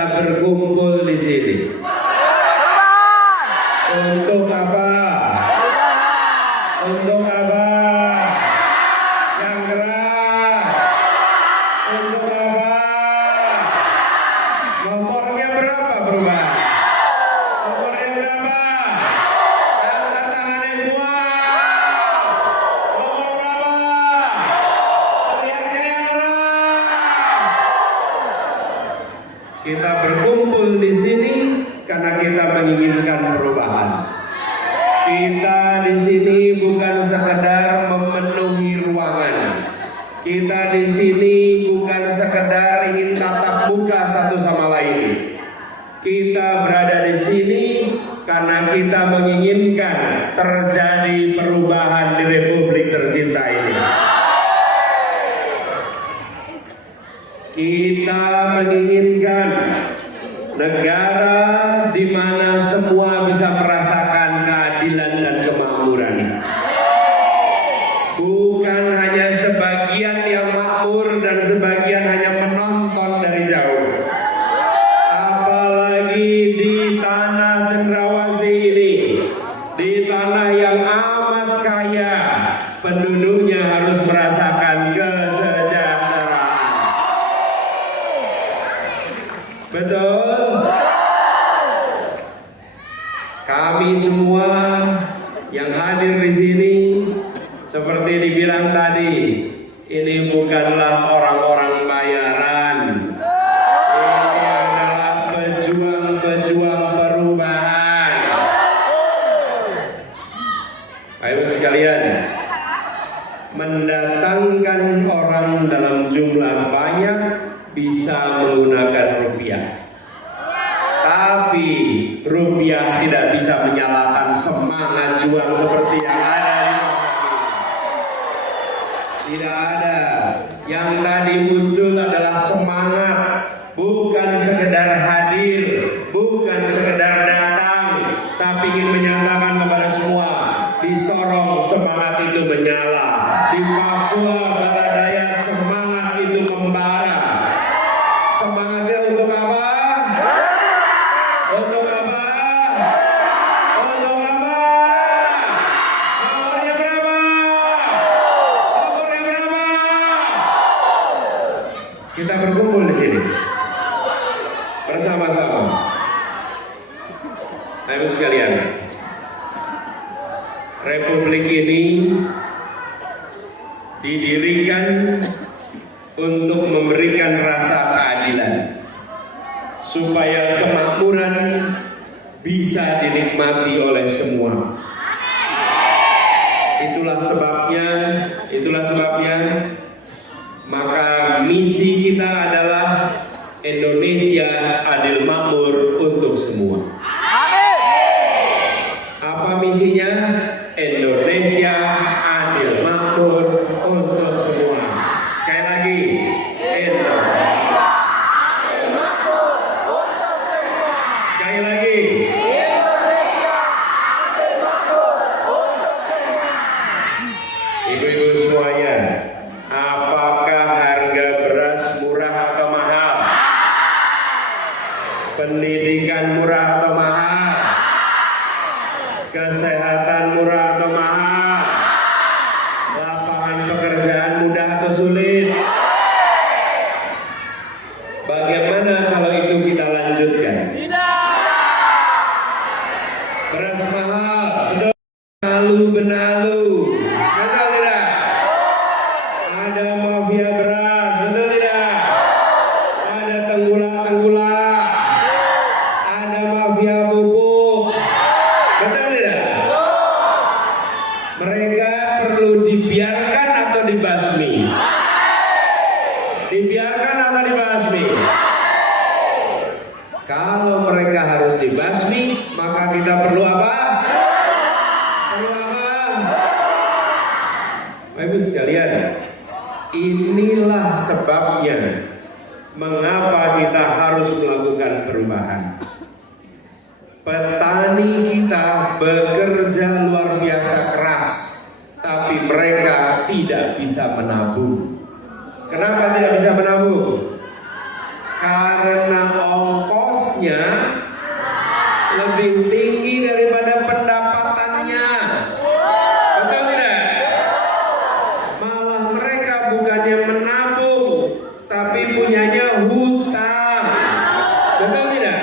kita berkumpul di sini. Untuk apa? Untuk apa? Yang keras. Untuk apa? Nomornya berapa perubahan? Nomornya berapa? Angkat tangannya semua. Nomor berapa? Teriaknya yang keras. Kita berkumpul di sini karena kita menginginkan perubahan. Kita di sini bukan sekedar memenuhi ruangan. Kita di sini bukan sekedar ingin tatap muka satu sama lain. Kita berada di sini karena kita menginginkan terjadi perubahan di Republik tercinta ini. Kita menginginkan negara di mana semua bisa merasakan keadilan dan kemakmuran. Bukan hanya sebagian yang makmur dan sebagian hanya menonton dari jauh. Apalagi di tanah Cendrawasih ini, di tanah yang amat kaya, penduduknya harus merasakan kesejahteraan. Betul? Kami semua yang hadir di sini, seperti dibilang tadi, ini bukanlah orang-orang bayaran. Ini adalah pejuang-pejuang perubahan. Ayo sekalian, mendatangkan orang dalam jumlah banyak bisa menggunakan rupiah. Tapi rupiah tidak bisa menyalakan semangat juang seperti yang ada di bawah ini. Tidak ada. Yang tadi muncul adalah semangat, bukan sekedar hadir, bukan sekedar datang, tapi ingin menyatakan kepada semua, di Sorong semangat itu menyala, di Papua Barat Daya semangat itu membara. Semangatnya untuk apa? Untuk apa? Untuk apa? Nomornya berapa? Nomornya berapa? Kita berkumpul di sini bersama-sama. Ayo sekalian, Republik ini didirikan untuk memberikan rasa keadilan, supaya kemakmuran bisa dinikmati oleh semua. Itulah sebabnya maka misi kita adalah Indonesia adil makmur untuk semua. Apa misinya? Indonesia adil makmur untuk semua. Sekali lagi, Indonesia. Sekali lagi. Ibu-ibu semuanya, apakah harga beras murah atau mahal? Pendidikan murah atau mahal? Kesehatan murah atau mahal? Lapangan pekerjaan mudah atau sulit? Bagaimana kalau itu kita lanjutkan? Beras mahal, betul. Benalu, betul tidak? Ada mafia beras, betul tidak? Ada tenggulak, ada mafia pupuk, betul tidak? Mereka perlu dibiarkan atau dibasmi? Dibiarkan atau dibasmi? Kalau mereka harus dibasmi, maka kita perlu apa? Perlu apa? Bapak-Ibu sekalian, inilah sebabnya mengapa kita harus melakukan perubahan. Petani kita bekerja luar biasa keras, tapi mereka tidak bisa menabung. Kenapa tidak bisa menabung? karena ongkosnya lebih tinggi daripada pendapatannya. Betul tidak? Malah mereka bukannya menabung, tapi punyanya hutang. Betul tidak?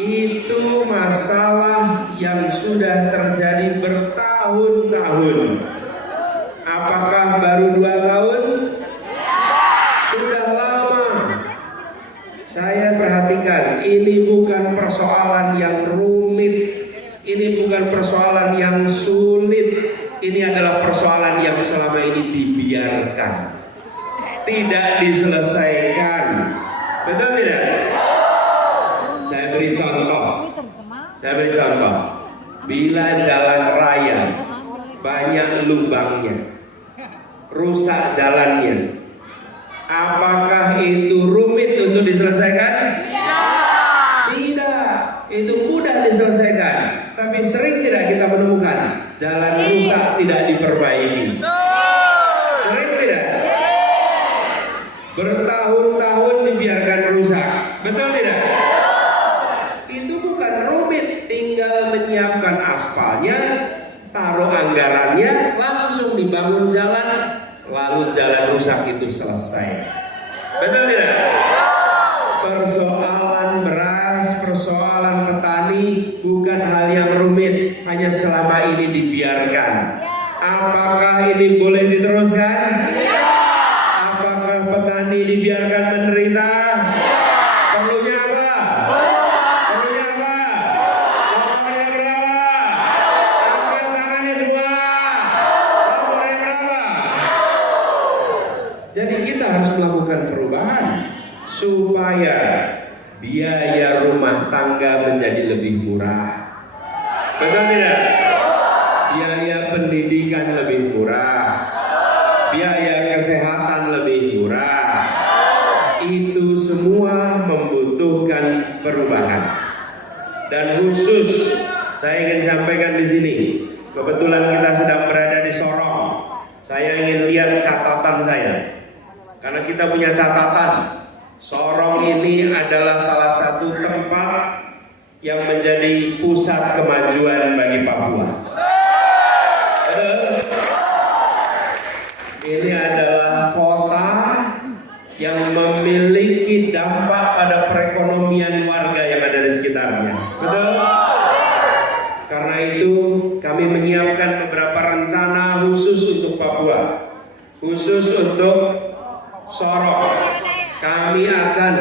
Itu masalah yang sudah terjadi bertahun-tahun. Apakah baru 2 tahun? Sudah lama. Saya perhatikan, ini bukan persoalan yang rumit, ini bukan persoalan yang sulit, ini adalah persoalan yang selama ini dibiarkan, tidak diselesaikan. Betul tidak? Saya beri contoh. Bila jalan raya banyak lubangnya, rusak jalannya, apakah itu rumit untuk diselesaikan? Tidak, itu mudah diselesaikan. Tapi sering tidak kita menemukan jalan rusak tidak diperbaiki. Sering tidak? Bertahun-tahun dibiarkan rusak. Betul tidak? Itu bukan rumit, tinggal menyiapkan aspalnya, taruh anggarannya, langsung dibangun jalan, lalu jalan rusak itu selesai. Betul tidak? Persoalan beras, persoalan petani bukan hal yang rumit, hanya selama ini dibiarkan. Apakah ini boleh diteruskan? Apakah petani dibiarkan menderita? Perlunya apa? Perlunya apa? Laporannya berapa? Angkat tangannya semua. Laporannya berapa? Jadi kita harus melakukan perubahan supaya biaya rumah tangga menjadi lebih murah. Betul tidak? Biaya pendidikan lebih murah, biaya kesehatan lebih murah. Itu semua membutuhkan perubahan. Dan khusus saya ingin sampaikan di sini, kebetulan kita sedang berada di Sorong. Saya ingin lihat catatan saya, karena kita punya catatan. Sorong ini adalah salah satu tempat yang menjadi pusat kemajuan bagi Papua. Ini adalah kota yang memiliki dampak pada perekonomian warga yang ada di sekitarnya. Betul? Karena itu kami menyiapkan beberapa rencana khusus untuk Papua, khusus untuk Sorong. Kami akan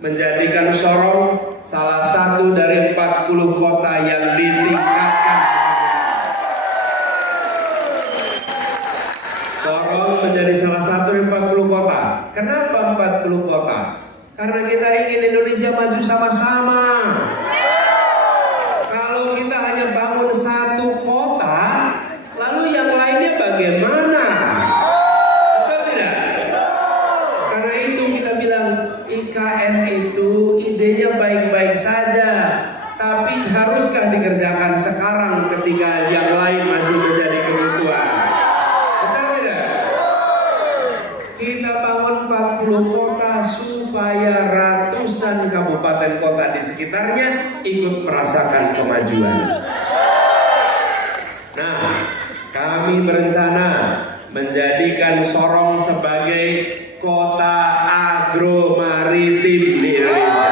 menjadikan Sorong salah satu dari 40 kota yang ditingkatkan. Sorong menjadi salah satu dari 40 kota. Kenapa 40 kota? Karena kita ingin Indonesia maju sama-sama. Kalau kita hanya bangun satu kota, lalu yang lainnya bagaimana? Betul tidak? Karena itu kita bilang IKN itu idenya baik-baik saja, tapi haruskah dikerjakan sekarang ketika yang lain masih menjadi kebutuhan? Betul tidak? Kita bangun 40 kota supaya ratusan kabupaten kota di sekitarnya ikut merasakan kemajuan. Nah, kami berencana menjadikan Sorong sebagai kota agro-maritim di Indonesia.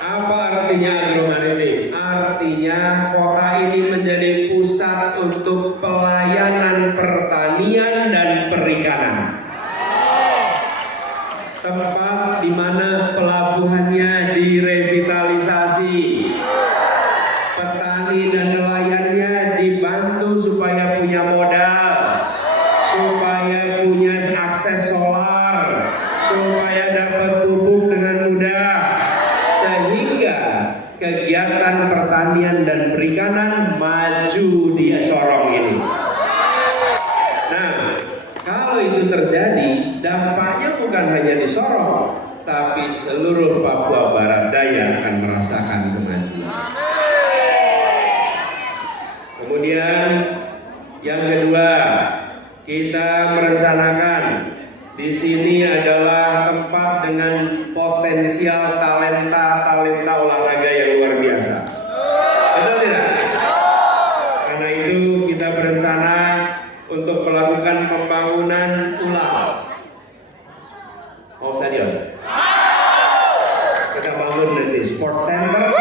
Apa artinya agro-maritim? Artinya kota ini menjadi pusat untuk pelayanan pertanian dan perikanan. Tempat di mana pelabuhannya direvitalisasi, petani dan nelayannya dibantu supaya punya modal, supaya punya akses solar, supaya dapat pupuk dengan mudah, sehingga kegiatan pertanian dan perikanan maju di Sorong ini. Nah, kalau itu terjadi, dampaknya bukan hanya di Sorong, tapi seluruh Papua Barat Daya akan merasakan kemajuan. Kemudian yang kedua, kita merencanakan sini adalah tempat dengan potensial talenta olahraga yang luar biasa. Betul tidak? Karena itu kita berencana untuk melakukan pembangunan ulang. Mau stadion? Kita bangun nanti sport center,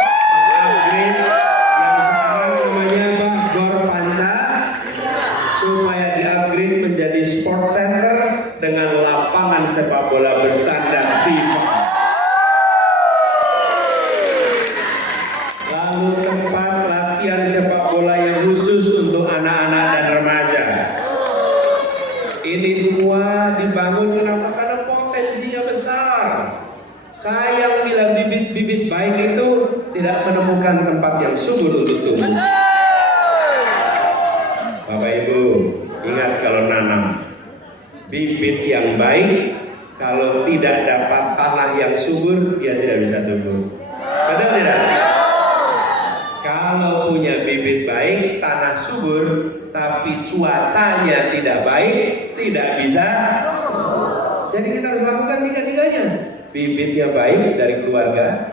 upgrade yang sekarang namanya Gor Panca, supaya di-upgrade menjadi sport center dengan lapangan sepak bola berstandar FIFA. Lalu tempat latihan sepak bola yang khusus untuk anak-anak dan remaja. Ini semua dibangun kenapa? Karena potensinya besar. Sayang bila bibit-bibit baik itu tidak menemukan tempat yang subur untuk tumbuh. Bapak Ibu, ingat kalau nanam bibit yang baik, kalau tidak dapat tanah yang subur, dia tidak bisa tumbuh. Betul tidak? Kalau punya bibit baik, tanah subur, tapi cuacanya tidak baik, tidak bisa. Jadi kita harus lakukan tiga-tiganya. Bibitnya baik dari keluarga,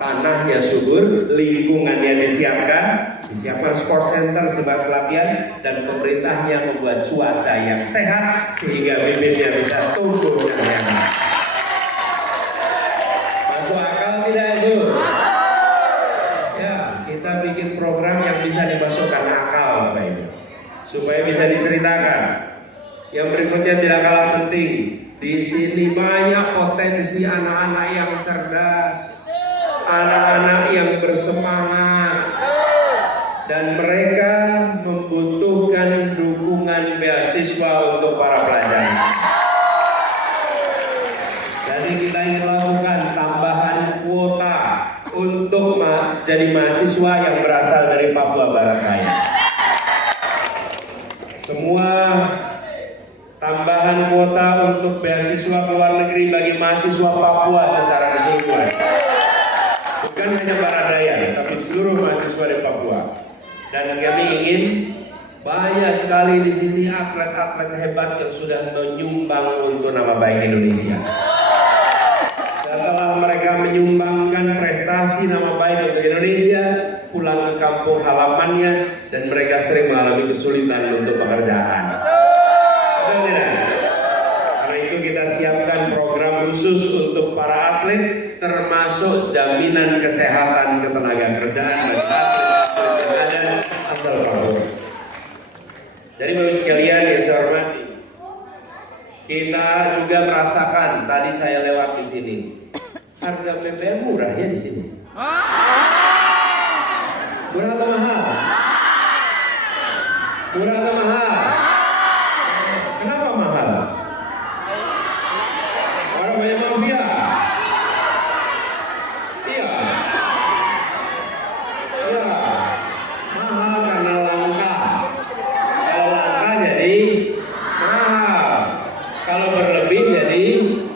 tanahnya subur, lingkungannya disiapkan sport center sebagai pelatihan, dan pemerintahnya membuat cuaca yang sehat sehingga bibitnya bisa tumbuh dengan hebat. Masuk akal tidak itu? Ya, kita bikin program yang bisa dimasukkan akal, Bapak Ibu, supaya bisa diceritakan. Yang berikutnya tidak kalah penting, di sini banyak potensi anak-anak yang cerdas, anak-anak yang bersemangat, dan mereka membutuhkan dukungan beasiswa untuk para pelajar. Jadi kita ingin lakukan tambahan kuota untuk jadi mahasiswa yang berasal dari Papua Barat Daya. Semua tambahan kuota untuk beasiswa ke luar negeri bagi mahasiswa Papua secara keseluruhan. Bukan hanya Barat Daya, tapi seluruh mahasiswa di Papua. Dan kami ingin banyak sekali di sini atlet-atlet hebat yang sudah menyumbang untuk nama baik Indonesia. Setelah mereka menyumbangkan prestasi nama baik untuk Indonesia, pulang ke kampung halamannya, dan mereka sering mengalami kesulitan untuk pekerjaan. Betul tidak? Karena itu kita siapkan program khusus untuk para atlet, termasuk jaminan kesehatan ketenaga kerjaan bagi atlet yang ada asal Papua. Jadi Bapak sekalian yang saya hormati, kita juga merasakan, tadi saya lewat di sini, harga BBM murah ya di sini. Murah atau mahal? Murah atau mahal? Kenapa mahal? Orang banyak mafia. Iya. Iya. Mahal karena langka. Kalau langka jadi mahal. Kalau berlebih jadi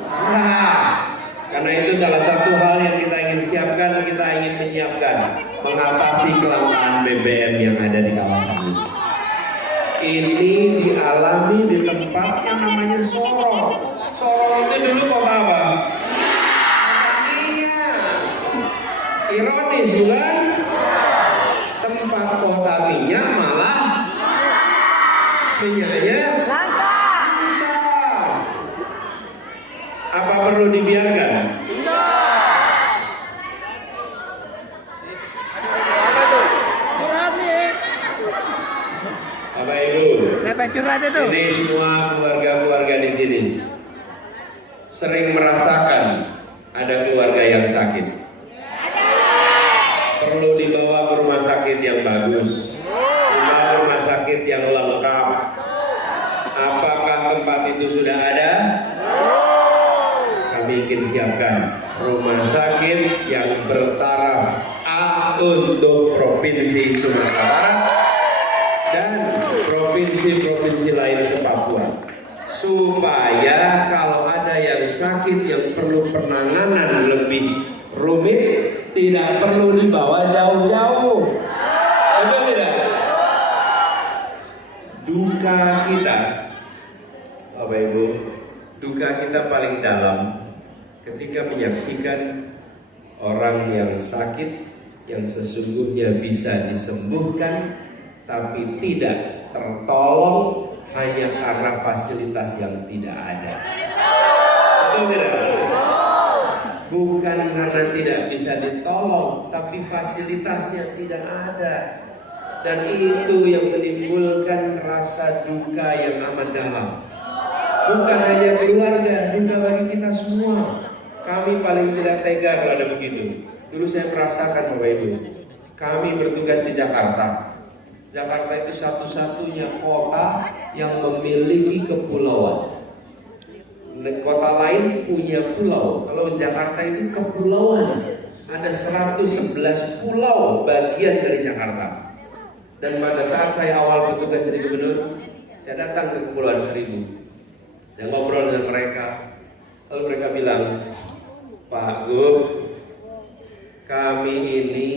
murah. Karena itu salah satu hal yang kita ingin siapkan, kita ingin menyiapkan mengatasi kelangkaan BBM yang ada di kawasan ini. Ini dialami di tempat yang namanya Sorong. Sorong itu dulu kota apa? Iya. Ironis bukan? Tempat kota minyak malah minyaknya susah. Apa perlu dibiarkan? Bapak Ibu, ini semua keluarga-keluarga di sini sering merasakan ada keluarga yang sakit. Perlu dibawa ke rumah sakit yang bagus, dibawa ke rumah sakit yang lengkap. Apakah tempat itu sudah ada? Kami ingin siapkan rumah sakit yang bertaraf A untuk Provinsi Sumatera Barat dan provinsi-provinsi lain se-Papua, supaya kalau ada yang sakit yang perlu penanganan lebih rumit, tidak perlu dibawa jauh-jauh. Betul tidak? Duka kita, Bapak Ibu, duka duka kita paling dalam ketika menyaksikan orang yang sakit yang sesungguhnya bisa disembuhkan tapi tidak tertolong hanya karena fasilitas yang tidak ada. Betul tidak? Bukan karena tidak bisa ditolong, tapi fasilitasnya tidak ada. Dan itu yang menimbulkan rasa duka yang amat dalam. Bukan hanya keluarga, duka bagi kita semua. Kami paling tidak tega kalau ada begitu. Dulu saya merasakan Bapak Ibu, kami bertugas di Jakarta. Jakarta itu satu-satunya kota yang memiliki kepulauan. Kota lain punya pulau. Kalau Jakarta itu kepulauan. Ada 111 pulau bagian dari Jakarta. Dan pada saat saya awal bertugas jadi gubernur, saya datang ke Kepulauan Seribu. Saya ngobrol dengan mereka. Lalu mereka bilang, Pak Gub, kami ini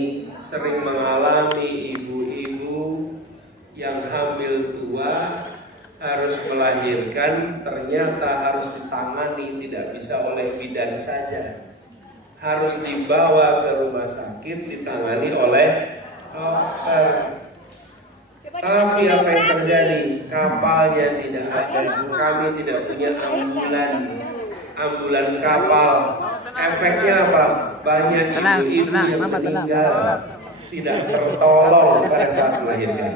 sering mengalami ibu-ibu yang hamil tua harus melahirkan, ternyata harus ditangani tidak bisa oleh bidan saja, harus dibawa ke rumah sakit ditangani oleh dokter. Tapi apa yang terjadi? Kapalnya tidak ada, kami tidak punya ambulans kapal. Efeknya apa? Banyak ibu-ibu yang meninggal tidak tertolong pada saat melahirkan.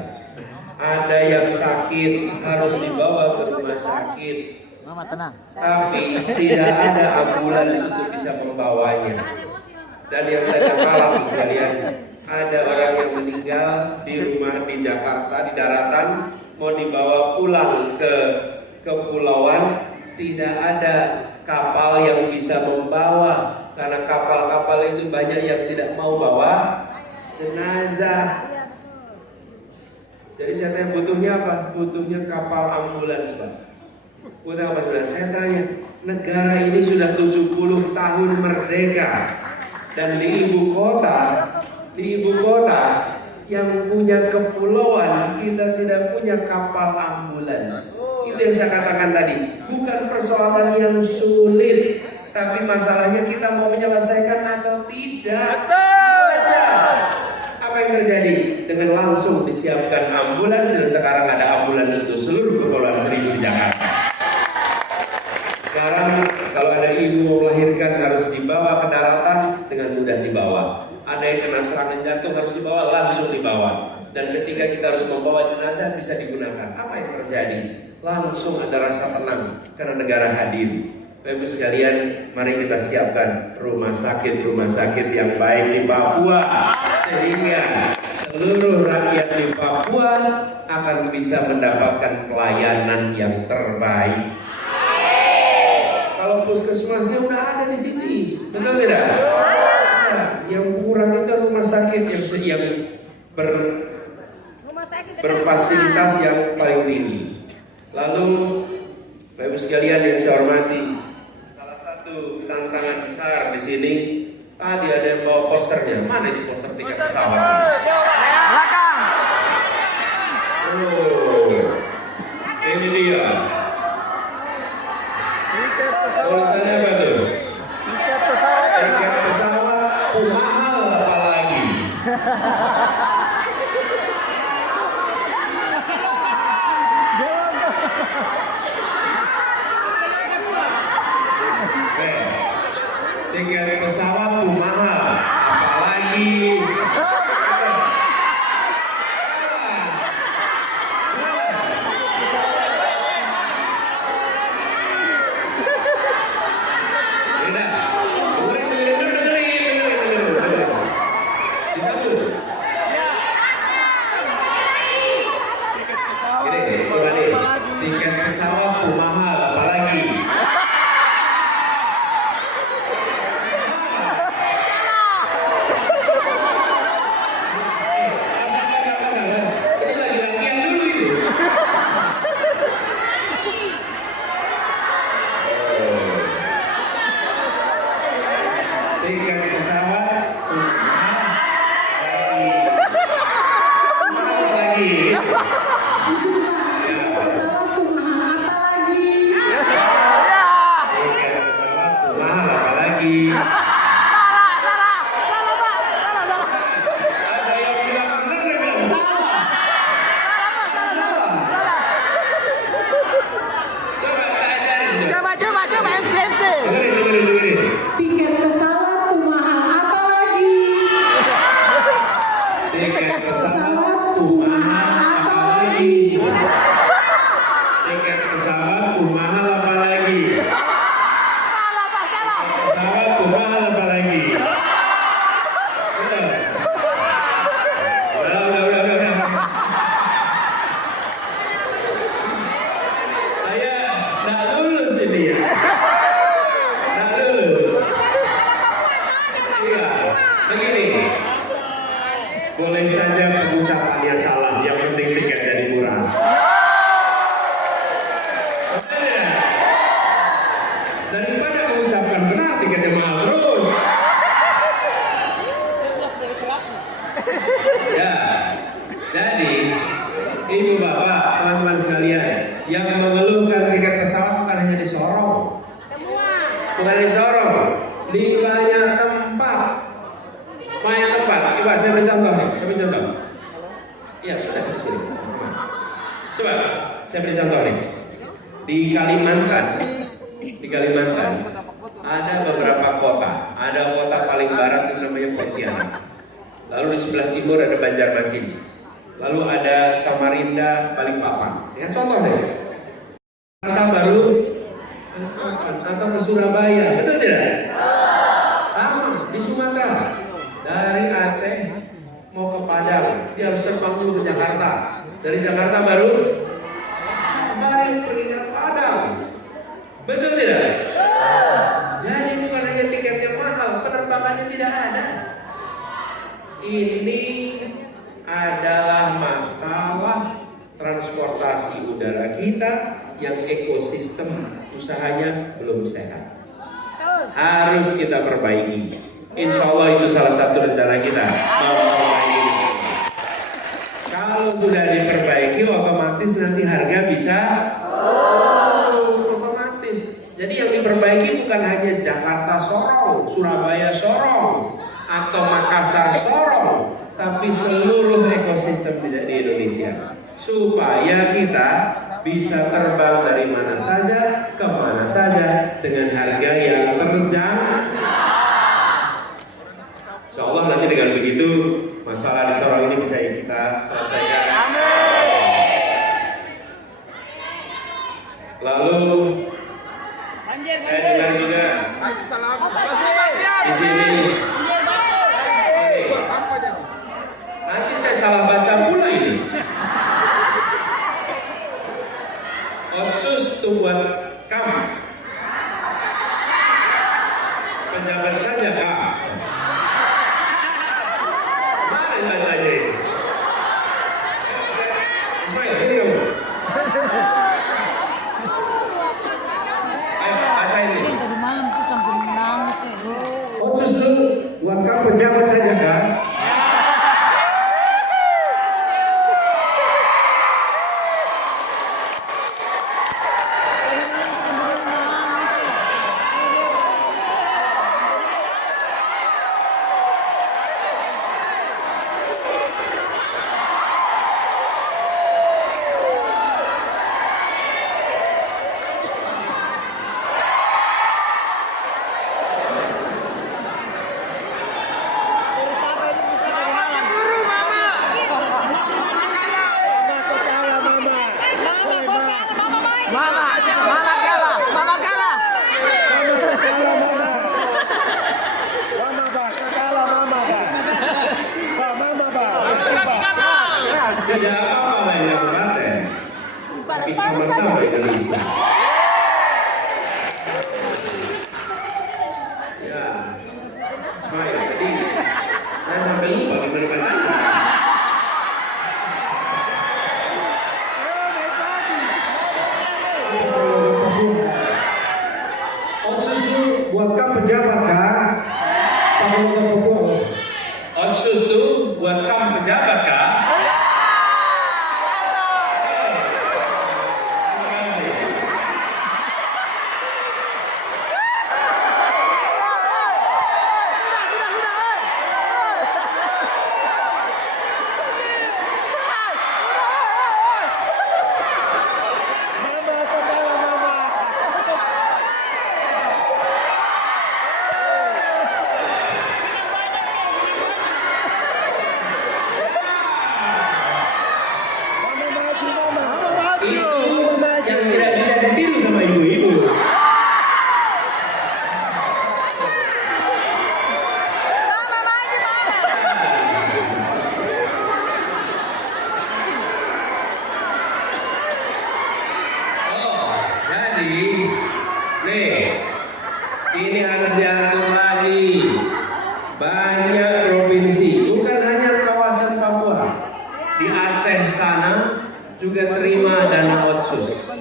Ada yang sakit harus dibawa ke rumah sakit, tapi tidak ada ambulans untuk bisa membawanya. Dan yang tidak kalah sekalian, ada orang yang meninggal di rumah di Jakarta di daratan, mau dibawa pulang ke kepulauan, tidak ada kapal yang bisa membawa karena kapal-kapal itu banyak yang tidak mau bawa jenazah. Jadi saya tanya butuhnya apa? Butuhnya kapal ambulans, Pak. Butuh apa ambulans? Saya tanya, negara ini sudah 70 tahun merdeka, dan di ibu kota yang punya kepulauan kita tidak punya kapal ambulans. Itu yang saya katakan tadi. Bukan persoalan yang sulit, tapi masalahnya kita mau menyelesaikan atau tidak. Apa yang terjadi? Dengan langsung disiapkan ambulans, dan sekarang ada ambulans untuk seluruh Kepulauan Seribu di Jakarta. Sekarang kalau ada ibu melahirkan harus dibawa ke daratan, dengan mudah dibawa. Ada yang kena serangan jantung harus dibawa, langsung dibawa. Dan ketika kita harus membawa jenazah bisa digunakan. Apa yang terjadi? Langsung ada rasa tenang karena negara hadir. Bapak Ibu sekalian, mari kita siapkan rumah sakit yang baik di Papua, sehingga seluruh rakyat di Papua akan bisa mendapatkan pelayanan yang terbaik. Kalau puskesmasnya udah ada di sini, betul tidak? Yang kurang itu rumah sakit yang berfasilitas yang paling tinggi. Lalu, Bapak Ibu sekalian yang saya hormati, salah satu tantangan besar di sini, tadi ada yang bawa posternya. Mana itu poster tiket pesawat? Belakang. Oh, ini dia. Tulisannya apa tuh? Tiket pesawat. Tiket pesawat mahal apalagi. Tiket pesawat mahal apalagi. Tiket pesawat mahal apalagi. Ini lagi latihan dulu ini. Tiket pesawat mahal lagi. lagi. Salah, Pak. Salah. Ada yang bilang benar, ada yang bilang salah. Salah, Pak. Salah. Coba kita ajarin. Coba MC. Dengerin. Tiket pesawat mahal apa lagi? Tiket pesawat Pesawat mahal apa lagi? Tiket pesawat mahal apa lagi? Salah, Pak. Salah. Pesawat mahal apa lagi? Betul. Udah. Saya nggak lulus ini ya. Nggak lulus. Iya, begini. Boleh saja pengucapannya salah, yang penting tiket jadi murah. Betul ya? Daripada mengucapkan benar, tiketnya mahal terus. Ya, jadi ibu bapak, teman-teman sekalian, yang mengeluhkan tiket pesawat bukan hanya di Sorong, bukan di Sorong, di banyak tempat. Banyak tempat. Coba saya beri contoh nih. Iya sudah di sini. Coba saya beri contoh nih. Di Kalimantan ada beberapa kota. Ada kota paling barat yang namanya Pontianak. Lalu di sebelah timur ada Banjarmasin. Lalu ada Samarinda, Balikpapan. Ya contoh deh. Jakarta Baru atau ke Surabaya, betul tidak? Sama di Sumatera. Dari Aceh mau ke Padang, dia harus terbang dulu ke Jakarta. Dari Jakarta baru kembali pergi ke Padang. Betul tidak? Jadi bukan hanya tiketnya mahal, penerbangannya tidak ada. Ini adalah masalah transportasi udara kita yang ekosistem usahanya belum sehat. Harus kita perbaiki. Insya Allah itu salah satu rencana kita memperbaiki. Kalau sudah diperbaiki, otomatis nanti harga bisa otomatis. Jadi yang diperbaiki bukan hanya Jakarta Sorong, Surabaya Sorong, atau Makassar Sorong, tapi seluruh ekosistem di Indonesia, supaya kita bisa terbang dari mana saja ke mana saja dengan harga yang terjangkau. Insya Allah nanti dengan begitu masalah di Sorong ini bisa kita selesaikan. Lalu saya dengar juga di sini. Nanti saya salah baca pula ini. Otsus itu buat kamu. Pejabat saja kak. Mana bacanya ini? Ismail, sini kamu. Ayo, baca ini. Dari malam tuh sampai nangis ya. Otsus itu buat kamu pejabat saja kak. Mama kalah. Tidak apa-apa yang kemarin, tapi sama-sama Indonesia. Ya, Ismail, tadi saya sampai lupa gimana bacanya. Otsus itu buatkan pejabat kan? Otsus itu buat kamu pejabat kah? Ini harus diatur lagi. Banyak provinsi, bukan hanya kawasan Papua, di Aceh sana juga terima dana otsus.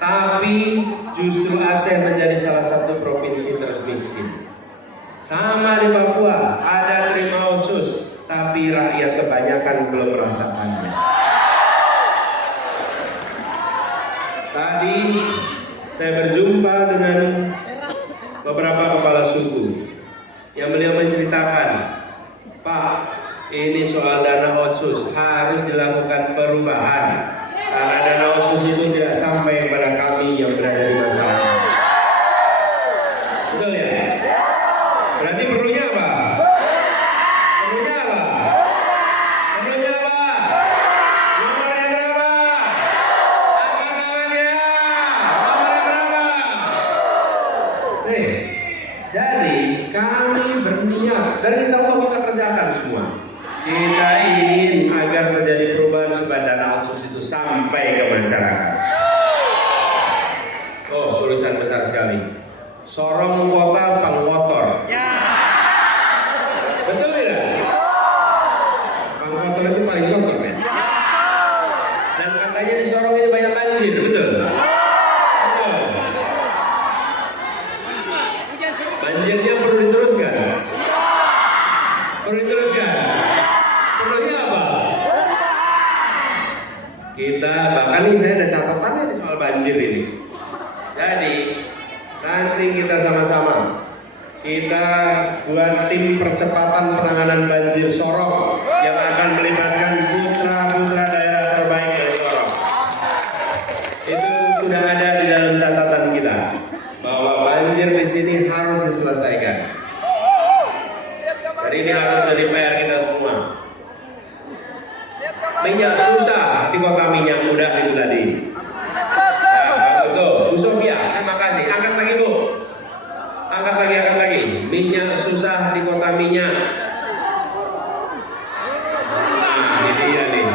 Tapi justru Aceh menjadi salah satu provinsi termiskin. Sama di Papua, ada terima otsus, tapi rakyat kebanyakan belum merasakannya. Tadi saya berjumpa dengan beberapa kepala suku yang beliau menceritakan, Pak, ini soal dana otsus harus dilakukan perubahan karena dana otsus itu tidak sampai pada kami yang berada di masyarakat. Betul ya? Berarti perlunya apa? Perlunya apa? Perlunya apa? Nomornya berapa? Angkat tangannya. Nomornya berapa? Jadi kami berniat dan insya Allah kita kerjakan semua. Kita ingin agar terjadi perubahan supaya dana otsus itu sampai ke masyarakat. Oh, urusan besar sekali. Sorong kota pangkotor. Betul tidak? Pangkotor itu paling kotor ya. Dan katanya di Sorong ini banyak banjir, betul? Betul. Banjirnya perlu diteruskan. Perlu diteruskan. Perlunya apa? Kita bahkan nih saya ada catatannya di soal banjir ini. Jadi nanti kita sama-sama kita buat tim percepatan penanganan banjir Sorong yang akan melibatkan putra-putra daerah terbaik dari Sorong. Itu sudah ada di dalam catatan kita bahwa banjir di sini harus diselesaikan. Jadi ini harus jadi PR kita semua. Minyak susah di kota minyak mudah itu tadi. Ya, betul. Bu Sofia, terima kasih. Angkat lagi Bu. Angkat lagi. Minyak susah di kota minyak. Nah, ini dia nih.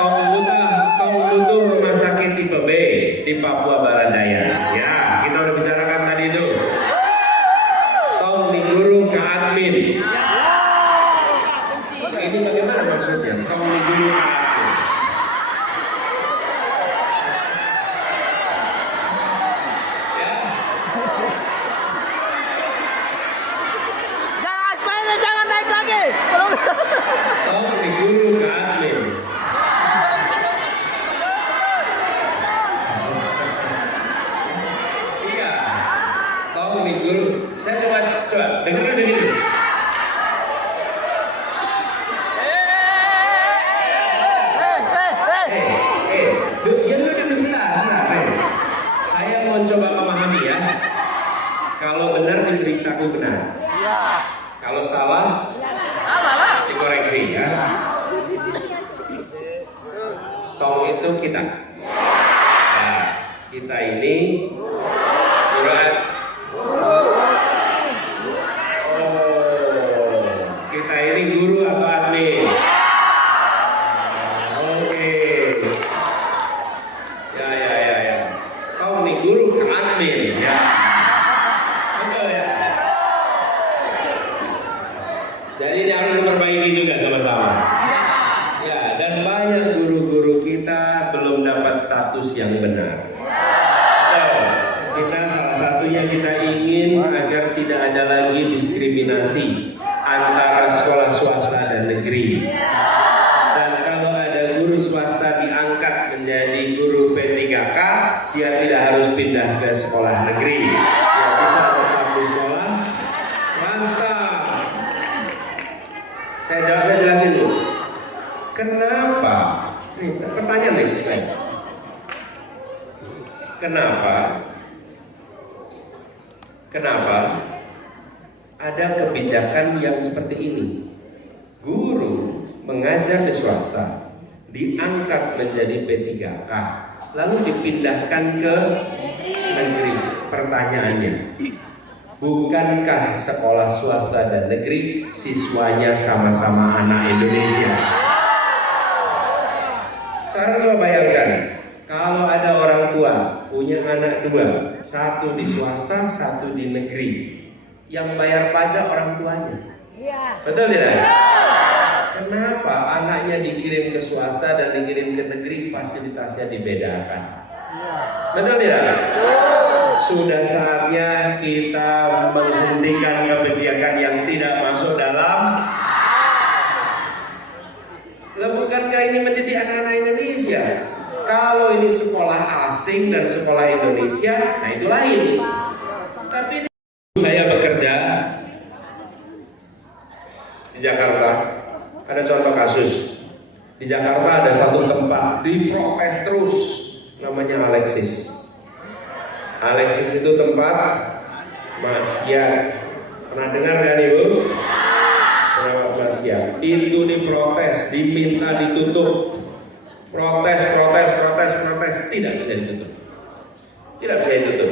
Tong butuh rumah sakit tipe B di Papua Barat Daya. Ya, kita udah bicarakan tadi itu. Tong diguru ke admin. Ini bagaimana maksudnya? Tong diguru ke admin. Jangan sepeda, jangan naik lagi. Tong diguru ke admin. Iya, tong diguru. Saya coba dengerin. Ya dulu sebentar. Saya mau coba memahami ya. Kalau benar diberitaku benar. Kalau salah dikoreksi ya. Tong itu kita. Nah, kita ini berat. Kita ini guru atau admin? Oke. Ya. Tong nih guru ke admin ya. Betul ya. Jadi ini harus diperbaiki juga sama-sama. Ya, dan banyak guru-guru kita belum dapat status yang benar. Betul. Kita salah satunya kita ingin agar tidak ada lagi diskriminasi antara sekolah swasta dan negeri. Dan kalau ada guru swasta diangkat menjadi guru P3K, dia tidak harus pindah ke sekolah negeri. Dia bisa tetap di sekolah swasta. Saya jelasin dulu. Kenapa? Nih, pertanyaan nih. Kenapa ada kebijakan yang seperti ini? Guru mengajar di swasta, diangkat menjadi P3K, lalu dipindahkan ke negeri. Pertanyaannya, bukankah sekolah swasta dan negeri siswanya sama-sama anak Indonesia? Sekarang coba bayangkan, kalau ada orang tua punya anak dua, satu di swasta, satu di negeri. Yang bayar pajak orang tuanya. Betul tidak? Kenapa anaknya dikirim ke swasta dan dikirim ke negeri, fasilitasnya dibedakan? Betul tidak? Sudah saatnya kita menghentikan kebijakan yang tidak masuk dalam. Bukankah ini mendidik anak-anak Indonesia? Kalau ini sekolah asing dan sekolah Indonesia, nah itu lain. Tapi saya bekerja di Jakarta, ada contoh kasus. Di Jakarta ada satu tempat diprotes terus, namanya Alexis. Alexis itu tempat maksiat. Pernah dengar kan Ibu? Tempat maksiat. Itu diprotes, diminta ditutup. Protes, tidak bisa ditutup. Tidak bisa ditutup.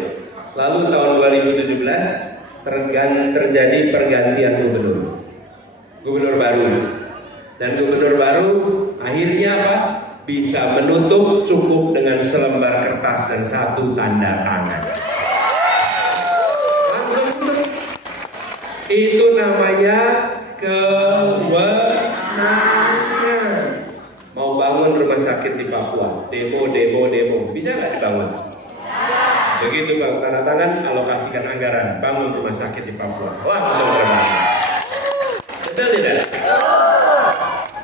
Lalu tahun 2017 terjadi pergantian gubernur baru. Dan gubernur baru akhirnya apa? Bisa menutup cukup dengan selembar kertas dan satu tanda tangan. Itu namanya kewenangan. Mau bangun rumah sakit di Papua, demo, bisa nggak dibangun? Begitu Bang, tanda tangan, alokasikan anggaran, bangun rumah sakit di Papua. Wah, langsung terbang. Betul tidak?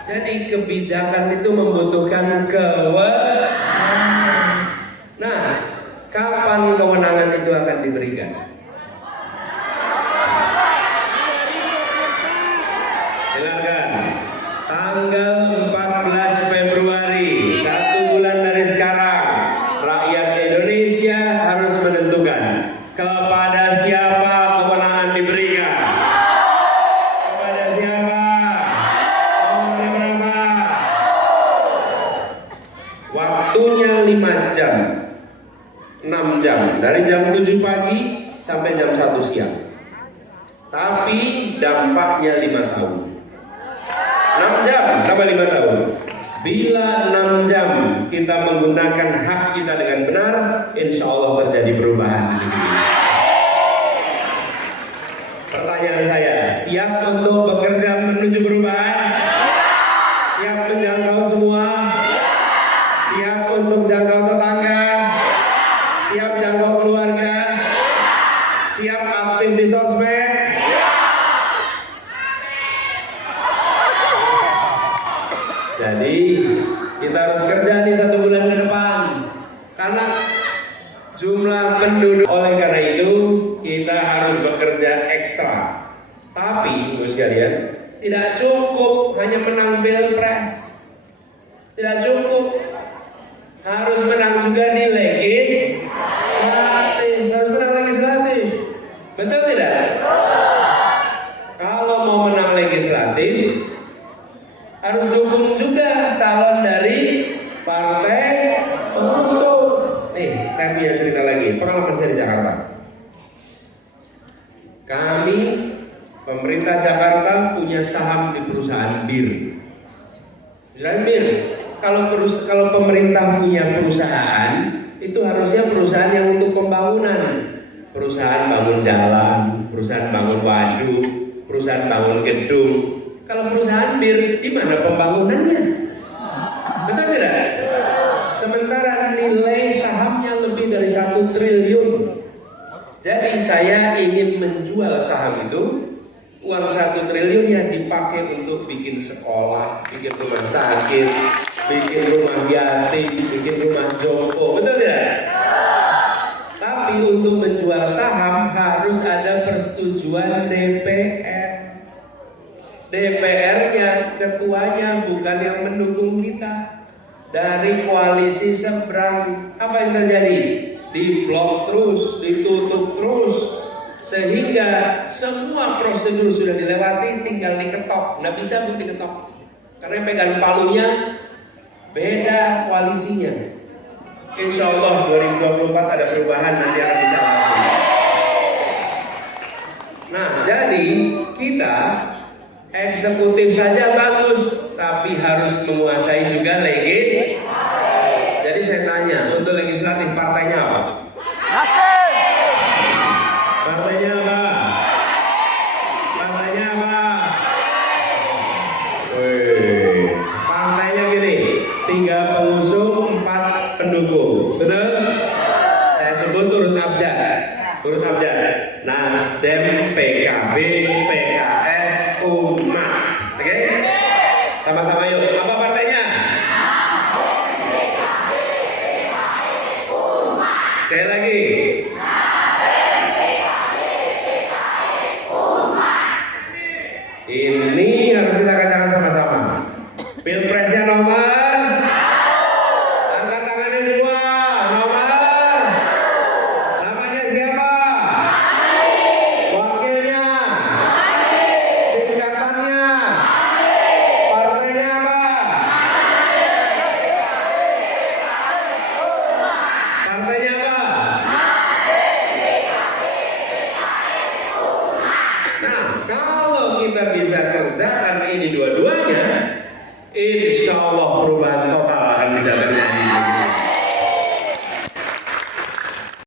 Jadi kebijakan itu membutuhkan kewenangan. Nah, kapan kewenangan itu akan diberikan? Dengarkan, tanggal 14 Februari, 1 bulan dari sekarang, rakyat Indonesia harus menentukan kepada siapa kewenangan diberikan. Kepada siapa? Nomor berapa? Waktunya 5 jam, 6 jam, dari jam 7 pagi sampai jam 1 siang. Tapi dampaknya 5 tahun. 6 jam, tambah 5 tahun. Bila 6 jam kita menggunakan hak kita dengan benar, insya Allah terjadi perubahan. Pertanyaan saya, siap untuk bekerja menuju perubahan? Siap menjangkau semua? Siap untuk jangkau tetangga? Siap jangkau keluarga? Siap aktif di sosmed? Jadi kita harus kerja di 1 bulan ke depan, karena jumlah penduduk. Oleh karena itu kita harus bekerja ekstra. Tapi Ibu sekalian, tidak cukup hanya menang pilpres. Tidak cukup, harus menang juga di legislatif. Harus menang legislatif. Betul tidak? Kalau mau menang legislatif, harus dukung juga calon dari partai pengusung. Nih, saya punya cerita lagi, pengalaman saya di Jakarta. Kami, pemerintah Jakarta, punya saham di perusahaan bir. Kalau pemerintah punya perusahaan, itu harusnya perusahaan yang untuk pembangunan. Perusahaan bangun jalan, perusahaan bangun waduk, perusahaan bangun gedung. Kalau perusahaan bir, di mana pembangunannya? Betul tidak? Sementara nilai sahamnya lebih dari 1 triliun. Jadi saya ingin menjual saham itu, uang 1 triliunnya dipakai untuk bikin sekolah, bikin rumah sakit, bikin rumah yatim, bikin rumah jompo. Betul tidak? Tapi untuk menjual saham harus ada persetujuan DPR. DPR-nya, ketuanya bukan yang mendukung kita. Dari koalisi seberang, apa yang terjadi? Diblok terus, ditutup terus, sehingga semua prosedur sudah dilewati, tinggal diketok. Nggak bisa bu diketok, karena pegang palunya beda koalisinya. Insya Allah 2024 ada perubahan, nanti akan bisa lagi. Nah, jadi kita eksekutif saja bagus, tapi harus menguasai juga legislatif. Jadi saya tanya, untuk legislatif partainya apa? urut abjad. Urut abjad. Nasdem, PKB, PKS, Umat. Oke? Sama-sama yuk. Apa partainya? Sekali lagi. Ini harus kita kerjakan sama-sama. Pilpresnya nomor. Angkat tangannya semua. Nomor. Namanya siapa? Wakilnya. Singkatannya. Partainya apa? Partainya apa? Nah, kalau kita bisa kerjakan ini dua-duanya, insya Allah perubahan total akan bisa terjadi.